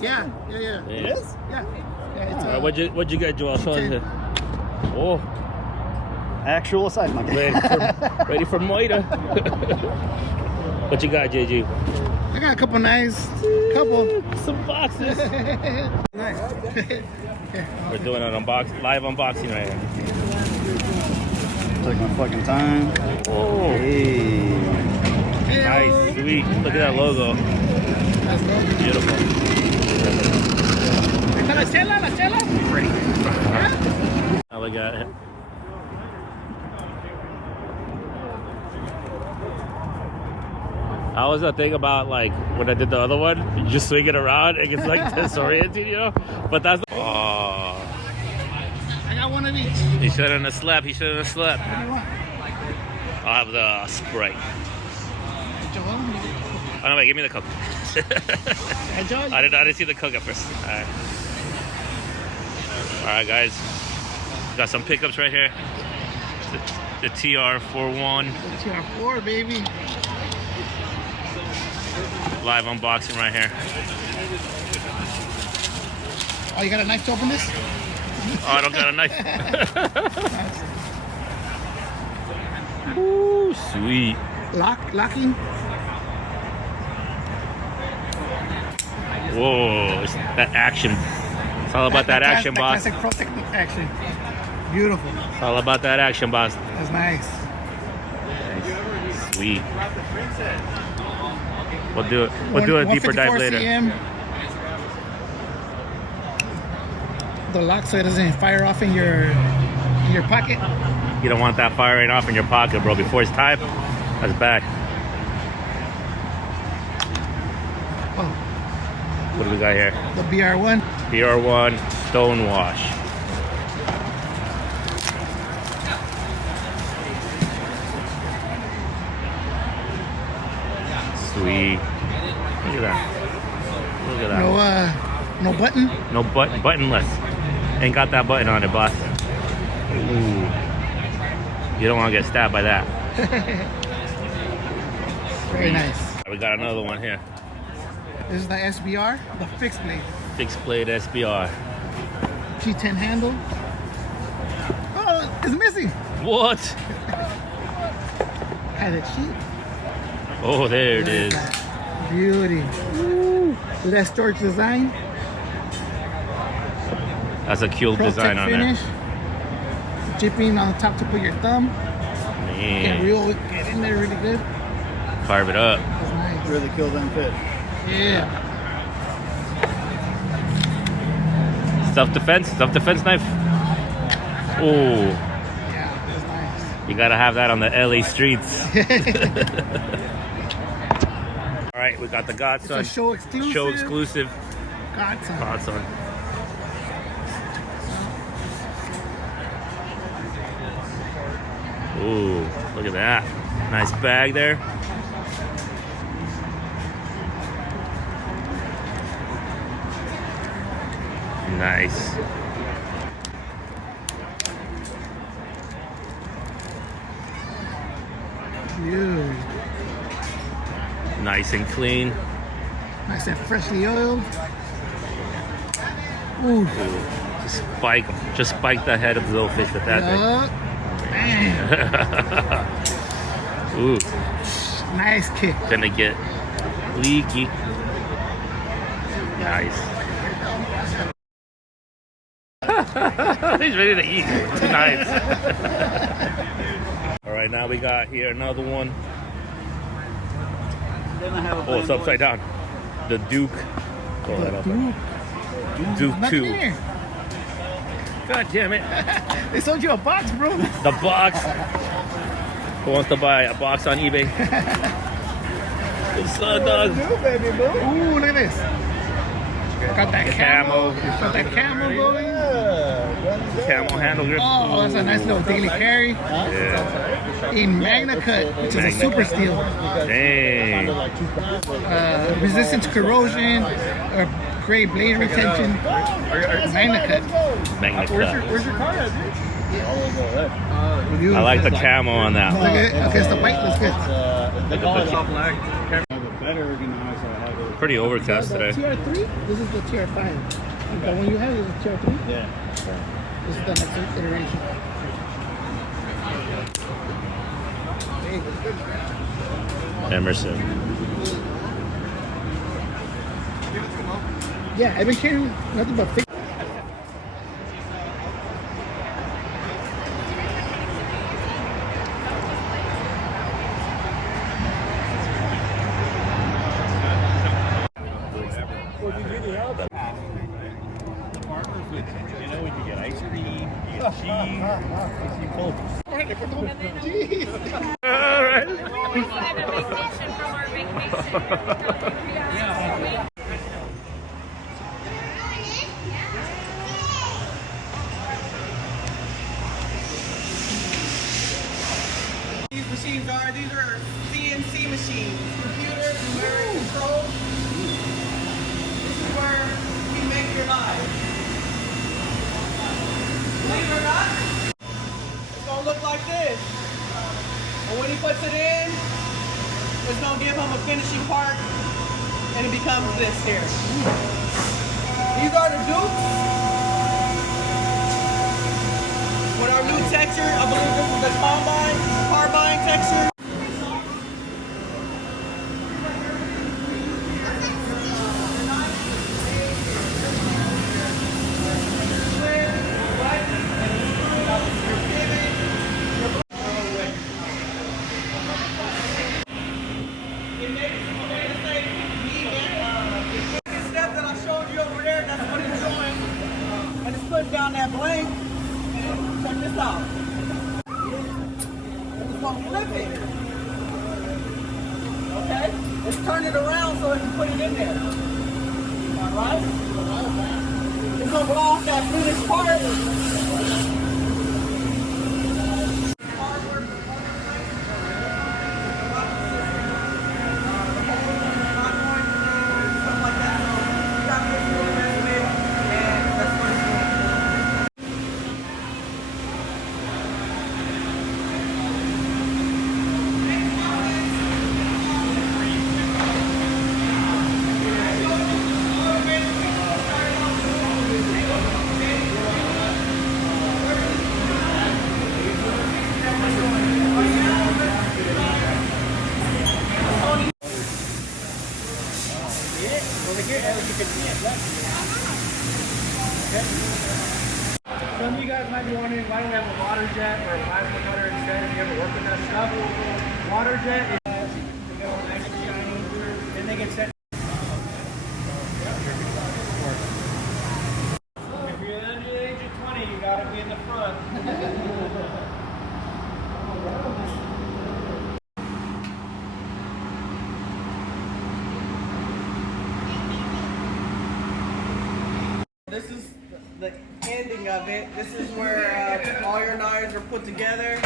Yeah. It is? Yeah. It's, what'd you get, Joel? Show us here. Oh. Actual size, my guy. Ready for Moira. What you got, JG? I got a couple Some boxes. Nice. We're doing an live unboxing right here. Take my fucking time. Oh. Hey. Nice, sweet. Look at that logo. Beautiful. La chela. Now we got it. I was the thing about like when I did the other one, you just swing it around, it gets like disoriented, you know? But that's I got one of each. He shouldn't have slept. What do you want? I'll have the Sprite. Joel? Oh no, wait, give me the Coke. Joel? I didn't see the Coke at first. Alright guys. Got some pickups right here. The TR41. The TR4, baby. Live unboxing right here. Oh, you got a knife to open this? Oh, I don't got a knife. Ooh, sweet. Locking. Whoa, it's that action. It's all about that action, boss. Classic pro technique action. Beautiful. It's all about that action, boss. That's nice. Sweet. We'll do a deeper dive later. CM. The lock so it doesn't fire off in your pocket. You don't want that firing off in your pocket, bro. Before it's time, that's bad. Oh, What do we got here? the BR1. BR1 Stonewash. Sweet. Look at that. Look at that. No button. No buttonless. Ain't got that button on it, boss. Ooh. You don't want to get stabbed by that. Very nice. We got another one here. This is the SBR, the Fixed Blade. Fixed Blade SBR. G10 handle. Oh, it's missing. What? Had it cheap. Oh, there it is. Beauty. Ooh. Less storage design. That's a cool design on finish. there. Jipping on the top to put your thumb. Man. Get in there really good. Carve it up. That's nice. Really kill them fish. Yeah. Self-defense knife. Oh, Yeah, that's nice. you gotta have that on the LA streets. All right, we got the Godson. It's a show exclusive. Show exclusive. Godson. Ooh, look at that. Nice bag there. Nice. Beauty. Nice and clean. Nice and freshly oiled. Ooh. Ooh, just spike the head of the little fish with that thing. Ooh, Nice kick. gonna get leaky. Nice. He's ready to eat. Nice. All right, now we got here another one. Oh, it's upside down. The Duke. Pull that up. Duke Nothing 2. in here. God damn it. They sold you a box, bro. The box. Who wants to buy a box on eBay? What's up, dog? Ooh, look at this. Got that Camo. Got that camo going. Camo handle grip. Oh, that's a nice little daily carry. Yeah. In Magna Cut, which is a super steel. Dang. Resistant to corrosion, great blade retention. Magna Cut. Magna Cut. Where's your car at, dude? I like the camo on that. Look at it. Okay, it's the white. Looks good. They call it all black. better organized. I have it. Pretty overcast The today. TR3, this is the TR5. The one you have is the TR3? Yeah. So this is the next iteration. Emerson. Yeah, I've been carrying nothing but fixed. You know, we could get ice cream, you get cheese, you both. Jeez. All right. We had a vacation from our vacation. These machines these are CNC machines, computer numeric control. This is where we make your life. Believe it or not, it's gonna look like this. And when he puts it in, it's gonna give him a finishing part, and it becomes this here. These are the dupes. With our new texture, I believe this is the carbine texture. Step that I showed you over there, that's what it's doing. I just put down that blank. Check this out. It's gonna flip it. Okay? Let's turn it around so it can put it in there. Alright? It's gonna blow off that finished part. Some of you guys might be wondering why do we have a water jet or a plasma cutter instead? Have you ever worked with that stuff? Water jet is they go nice and shiny, then they get set. If you're under the age of 20, you gotta be in the front. This is the ending of it. This is where all your knives are put together.